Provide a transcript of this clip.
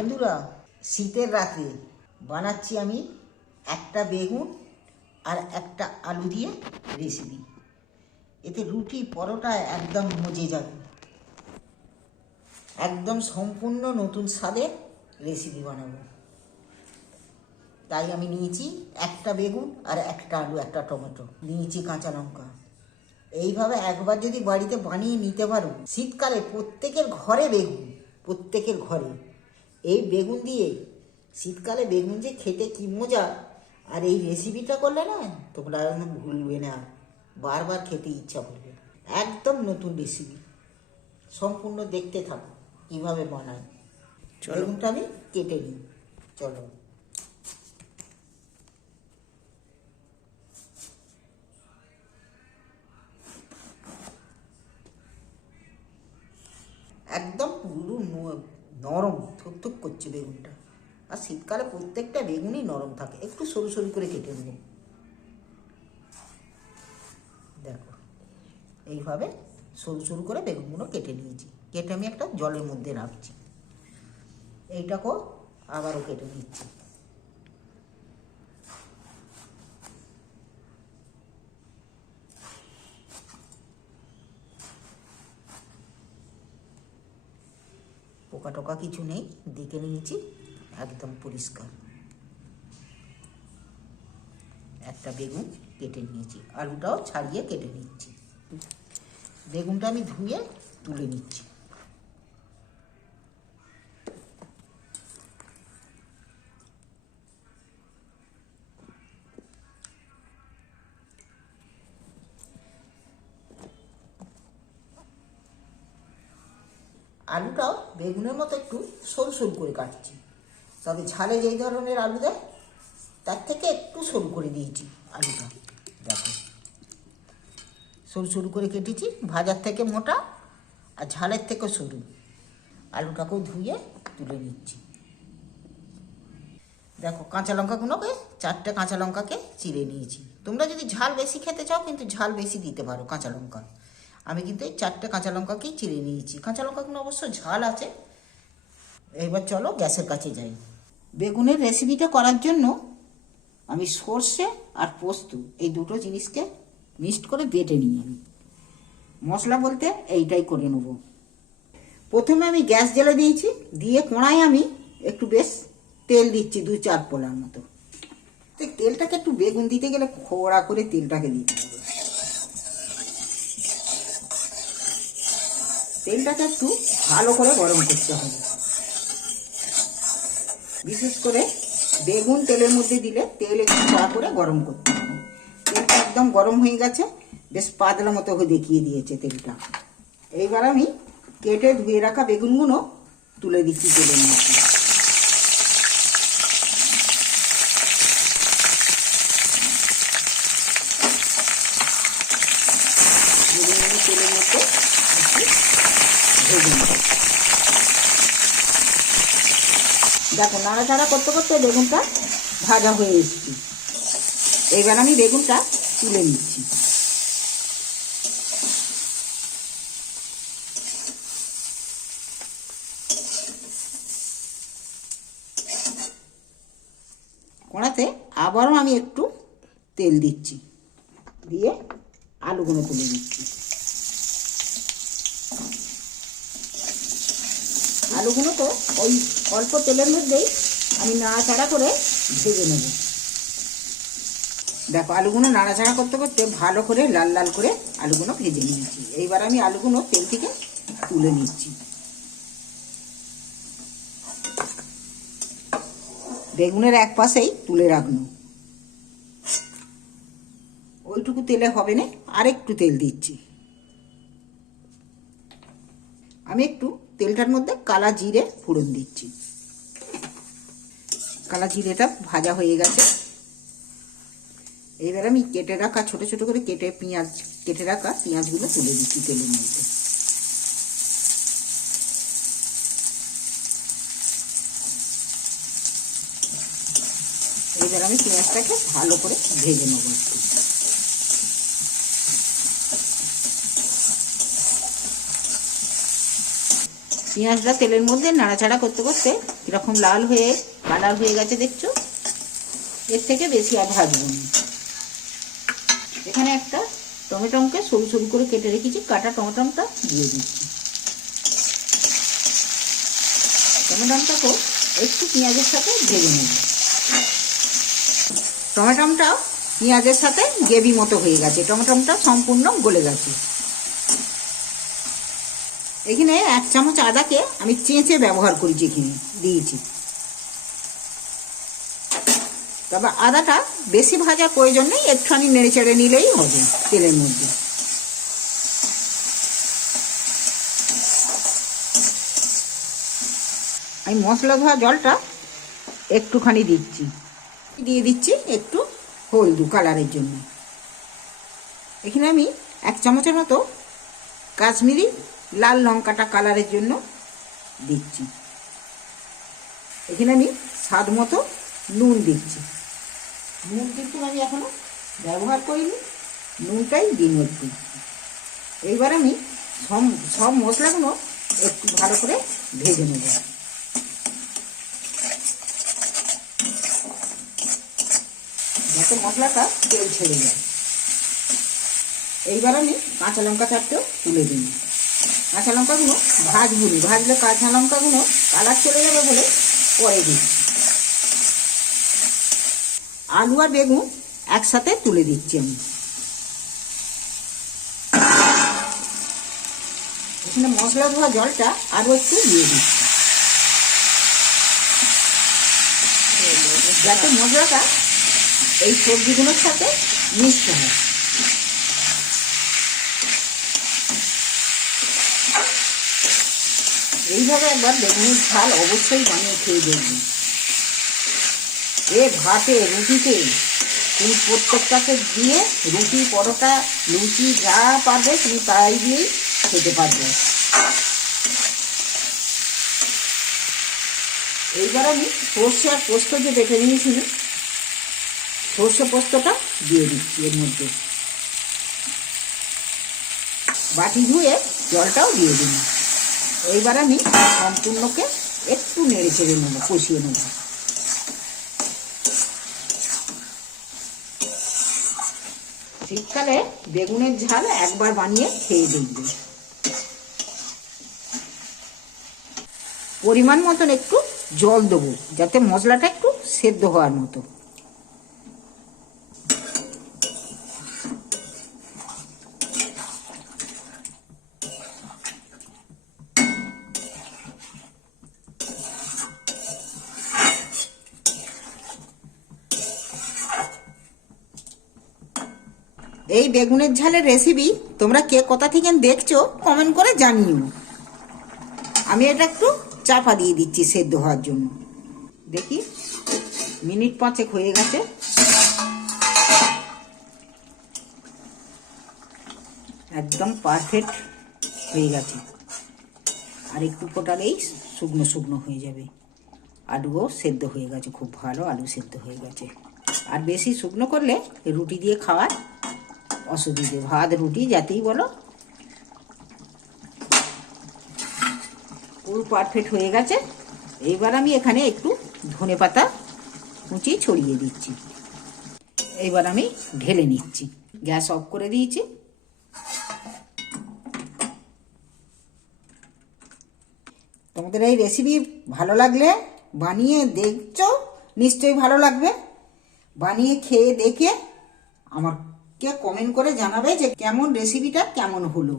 বন্ধুরা, শীতের রাতে বানাচ্ছি আমি একটা বেগুন আর একটা আলু দিয়ে রেসিপি। এতে রুটি পরোটা একদম মজে যাবে। একদম সম্পূর্ণ নতুন স্বাদের রেসিপি বানাবো। তাই আমি নিয়েছি একটা বেগুন আর একটা আলু, একটা টমেটো, নিয়েছি কাঁচা লঙ্কা। এইভাবে একবার যদি বাড়িতে বানিয়ে নিতে পারো, শীতকালে প্রত্যেকের ঘরে বেগুন, প্রত্যেকের ঘরে এই বেগুন দিয়ে শীতকালে বেগুন যে খেতে কি মজা। আর এই রেসিপিটা করলে না তোমরা একদম ভুলবে না, বারবার খেতে ইচ্ছা করবে। একদম নতুন রেসিপি, সম্পূর্ণ দেখতে থাকো কীভাবে বানাই। বেগুনটা আমি কেটে নিই, চলো। একদম পুরো নরম, থুকথুক করছে বেগুনটা। আর শীতকালে প্রত্যেকটা বেগুনই নরম থাকে। একটু সরু সরু করে কেটে নেব, দেখো এইভাবে সরু সরু করে বেগুনগুলো কেটে নিয়েছি। কেটে আমি একটা জলের মধ্যে রাখছি। এইটাকেও আবারও কেটে নিচ্ছি। পোকা টোকা কিছু নেই, দেখে নিয়েছি, একদম পরিষ্কার। একটা বেগুন কেটে নিয়েছি, আলুটাও ছাড়িয়ে কেটে নিচ্ছি। বেগুনটা আমি ধুয়ে তুলে নিচ্ছি। আলুটাও বেগুনের মতো একটু সরু সরু করে কাটছি, তবে ঝালে যেই ধরনের আলু দেয় তার থেকে একটু সরু করে দিয়েছি আলুটা। দেখো সরু সরু করে কেটেছি, ভাজার থেকে মোটা আর ঝালের থেকে সরু। আলুটাকেও ধুয়ে তুলে নিচ্ছি। দেখো কাঁচা লঙ্কাগুলোকে, 4টে কাঁচা লঙ্কাকে চিড়ে নিয়েছি। তোমরা যদি ঝাল বেশি খেতে চাও কিন্তু ঝাল বেশি দিতে পারো কাঁচা লঙ্কা। আমি কিন্তু এই 4টে কাঁচা লঙ্কাকেই চিড়ে নিয়েছি। কাঁচা লঙ্কাগুলো অবশ্য ঝাল আছে। এবার চলো গ্যাসের কাছে যাই। বেগুনের রেসিপিটা করার জন্য আমি সর্ষে আর পোস্ত এই দুটো জিনিসকে মিক্সড করে বেটে নিই। আমি মশলা বলতে এইটাই করে নেব। প্রথমে আমি গ্যাস জ্বেলে দিয়েছি, দিয়ে কড়ায় আমি একটু বেশ তেল দিচ্ছি, 2-4 পোলার মতো। তেলটাকে একটু, বেগুন দিতে গেলে খোড়া করে তেলটাকে দিতে হবে। তেলটাকে একটু ভালো করে গরম করতে হবে। বিশেষ করে বেগুন তেলের মধ্যে দিলে তেল একটু চা করে গরম করতে হবে। তেলটা একদম গরম হয়ে গেছে, বেশ পাতলা মতো দেখিয়ে দিয়েছে তেলটা। এইবার আমি কেটে ধুয়ে রাখা বেগুনগুলো তুলে দিচ্ছি তেলের মধ্যে। তেলের মধ্যে দেখো নাড়াচাড়া করতে করতে বেগুনটা ভাজা হয়ে এসেছে। এবার আমি বেগুনটা তুলে নিচ্ছি। কড়াতে আবারও আমি একটু তেল দিচ্ছি, দিয়ে আলুগুলো তুলে দিচ্ছি। আলুগুলো তো ওই অল্প তেলের মধ্যেই আমি নাড়াচাড়া করে ভেজে নেব। দেখো আলুগুলো নাড়াচাড়া করতে করতে ভালো করে লাল লাল করে আলুগুলো ভেজে নিয়েছি। এইবার আমি আলুগুলো তেল থেকে তুলে নিচ্ছি। বেগুনের এক পাশেই তুলে রাখবো, ওইটুকু তেলে হবে না, আরেকটু তেল দিচ্ছি। আমি একটু তেলটার মধ্যে কালা জিরে ফোড়ন দিচ্ছি। কালা জিরেটা ভাজা হয়ে গেছে। এইবার আমি কেটে রাখা, ছোট ছোট করে কেটে রাখা পেঁয়াজগুলো তুলে দিচ্ছি তেলের মধ্যে। এইবার আমি পেঁয়াজটাকে ভালো করে ভেজে নেব একটু। পেঁয়াজটা তেলের মধ্যে নাড়াচাড়া করতে করতে কীরকম লাল হয়ে কালার হয়ে গেছে দেখছো। এর থেকে বেশি আর ভাজবো না। এখানে একটা টমেটোকে সরু সরু করে কেটে রেখেছি, কাটা টমেটোটা দিয়ে দিচ্ছি। টমেটোটাকেও একটু পেঁয়াজের সাথে ভেজে নেব। টমেটোটাও পেঁয়াজের সাথে গ্রেভি মতো হয়ে গেছে, টমেটোটা সম্পূর্ণ গলে গেছে। এখানে 1 চামচ আদাকে আমি চেঁচে ব্যবহার করেছি, এখানে দিয়েছি। তবে আদাটা বেশি ভাজার প্রয়োজন নেই, একটুখানি নেড়ে চেড়ে নিলেই হবে তেলের মধ্যে। আমি মশলা ধোয়া জলটা একটুখানি দিচ্ছি, দিয়ে দিচ্ছি একটু হলদু কালারের জন্য। এখানে আমি 1 চামচের মতো কাশ্মীরি লাল লঙ্কাটা কালারের জন্য দিচ্ছি। এখানে আমি স্বাদ মতো নুন দিচ্ছি। নুন কিন্তু আমি এখনো ব্যবহার করিনি, নুনটাই দিন একটু। এইবার আমি সব মশলাগুলো একটু ভালো করে ভেজে নেব। যাতে মশলাটা তেল ছেড়ে যায়। এইবার আমি কাঁচা লঙ্কা 4টেও তুলে দিই। কাঁচা লঙ্কাগুলো ভাজবুনি, ভাজলে কাঁচা লঙ্কাগুলো কালার চলে যাবে বলে পরে দিচ্ছি। আলু আর বেগুন একসাথে তুলে দিচ্ছি আমি। এখানে মশলা ধোয়া জলটা আরও একটু দিয়ে দিচ্ছি, যাতে মশলাটা এই সবজিগুলোর সাথে মিশতে হয়। এইভাবে একবার বেগুনের ঝাল অবশ্যই বানিয়ে খেয়ে দেখবেন। ভাতে রুটিতে তুমি প্রত্যেকটাকে দিয়ে, রুটি পরোটা লুচি যা পারবে তুমি তাই দিয়েই খেতে পারবে। এইবার আমি সর্ষে আর পোস্ত যে বেটে নিয়েছিলাম, সর্ষে পোস্তটা দিয়ে দিচ্ছি এর মধ্যে। বাটি ধুয়ে জলটাও দিয়ে দিন। এইবার আমি সম্পূর্ণকে একটু নেড়ে চেড়ে নেব, কষিয়ে নেব। শীতকালে বেগুনের ঝাল একবার বানিয়ে খেয়ে দেখবে। পরিমাণ মতন একটু জল দেবো, যাতে মশলাটা একটু সেদ্ধ হওয়ার মতো। এই বেগুনের ঝালের রেসিপি তোমরা কে কোথা থেকে দেখছো কমেন্ট করে জানিও। আমি এটা একটু চাপা দিয়ে দিচ্ছি সেদ্ধ হওয়ার জন্য। দেখি মিনিট 5 হয়ে গেছে। একদম পারফেক্ট হয়ে গেছে। আর একটু ফোটালেই শুকনো শুকনো হয়ে যাবে। আলুও সেদ্ধ হয়ে গেছে, খুব ভালো আলু সেদ্ধ হয়ে গেছে। আর বেশি শুকনো করলে রুটি দিয়ে খাওয়ার অসুবিধে, ভাত রুটি যাতেই বলো। পুরো পারফেক্ট হয়ে গেছে। এইবার আমি এখানে একটু ধনেপাতা কুচি ছড়িয়ে দিচ্ছি। এইবার আমি ঢেলে নিচ্ছি। গ্যাস অফ করে দিয়েছি। তোমাদের এই রেসিপি ভালো লাগলে বানিয়ে দেখছো, নিশ্চয়ই ভালো লাগবে। বানিয়ে খেয়ে দেখে আমাকে কমেন্ট করে জানাবে যে কেমন রেসিপিটা কেমন হলো।